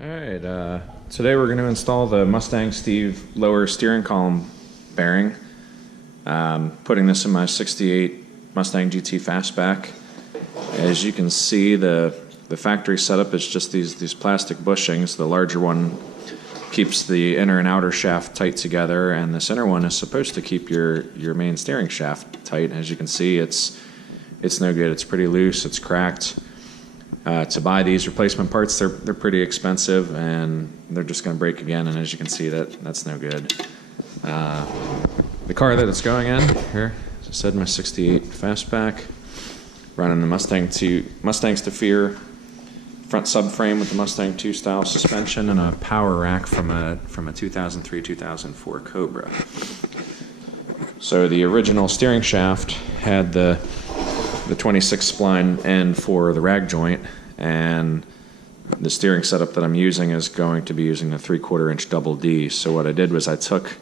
Alright, today we're going to install the Mustang Steve lower steering column bearing. Putting this in my 68 Mustang GT Fastback. As you can see, the factory setup is just these plastic bushings. The larger one keeps the inner and outer shaft tight together, and the center one is supposed to keep your main steering shaft tight. As you can see, it's no good. It's pretty loose, it's cracked. To buy these replacement parts, they're pretty expensive, and they're just going to break again, and as you can see, that's no good. The car that it's going in, here, as I said, my 68 Fastback, running the Mustangs to Fear front subframe with the Mustang 2 style suspension and a power rack from a 2003-2004 Cobra. So the original steering shaft had the 26 spline end for the rag joint, and the steering setup that I'm using is going to be using the 3/4 inch double D. So what I did was I took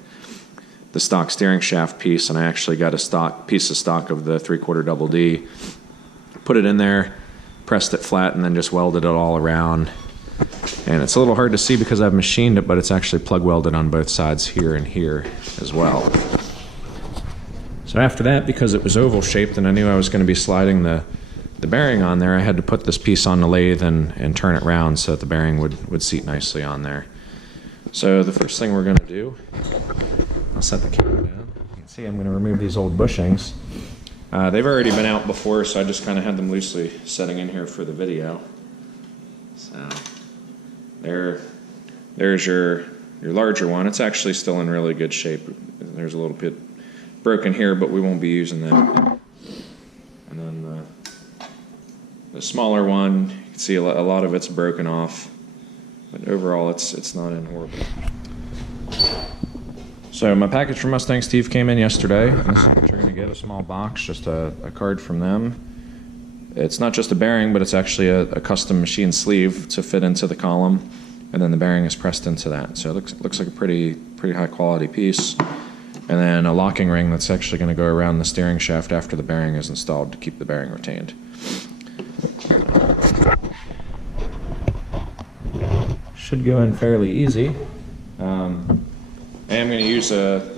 the stock steering shaft piece, and I actually got a piece of stock of the 3/4 double D, put it in there, pressed it flat, and then just welded it all around. And it's a little hard to see because I've machined it, but it's actually plug welded on both sides here and here as well. So after that, because it was oval shaped and I knew I was going to be sliding the bearing on there, I had to put this piece on the lathe and turn it around so that the bearing would seat nicely on there. So the first thing we're going to do, I'll set the camera down. You can see I'm going to remove these old bushings. They've already been out before, so I just kind of had them loosely setting in here for the video. So there's your larger one. It's actually still in really good shape. There's a little bit broken here, but we won't be using that. And then the smaller one, you can see a lot of it's broken off, but overall it's not in horrible. So my package from Mustang Steve came in yesterday. This is what you're going to get, a small box, just a card from them. It's not just a bearing, but it's actually a custom machine sleeve to fit into the column, and then the bearing is pressed into that. So it looks like a pretty high quality piece. And then a locking ring that's actually going to go around the steering shaft after the bearing is installed to keep the bearing retained. Should go in fairly easy. I am going to use a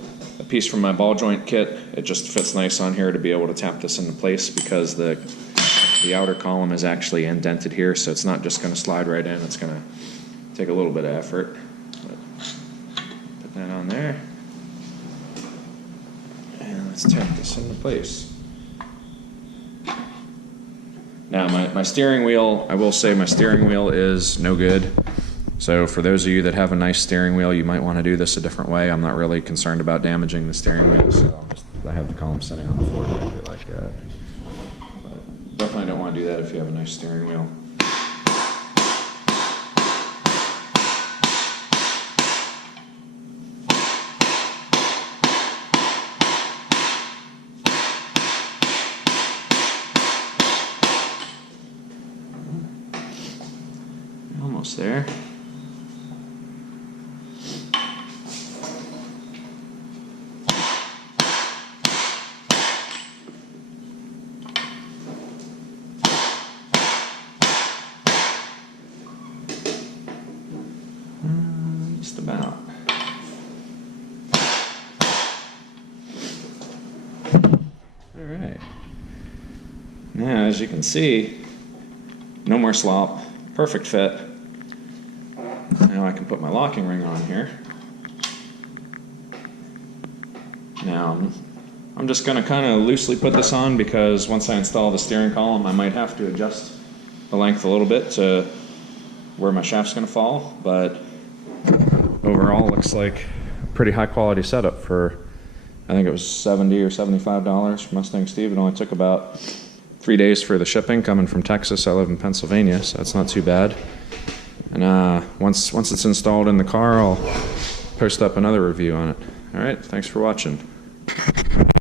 piece from my ball joint kit. It just fits nice on here to be able to tap this into place because the outer column is actually indented here, so it's not just going to slide right in. It's going to take a little bit of effort. But put that on there. Let's tap this into place. Now my steering wheel, I will say my steering wheel is no good. So for those of you that have a nice steering wheel, you might want to do this a different way. I'm not really concerned about damaging the steering wheel, so I have the column sitting on the floor like that. But definitely don't want to do that if you have a nice steering wheel. Almost there. Just about. All right. Now, as you can see, no more slop, perfect fit. Now I can put my locking ring on here. Now I'm just going to kind of loosely put this on because once I install the steering column, I might have to adjust the length a little bit to where my shaft's going to fall, but overall it looks like a pretty high quality setup for, I think it was $70 or $75 from Mustang Steve. It only took about 3 days for the shipping coming from Texas. I live in Pennsylvania, so that's not too bad. And once it's installed in the car, I'll post up another review on it. All right, thanks for watching.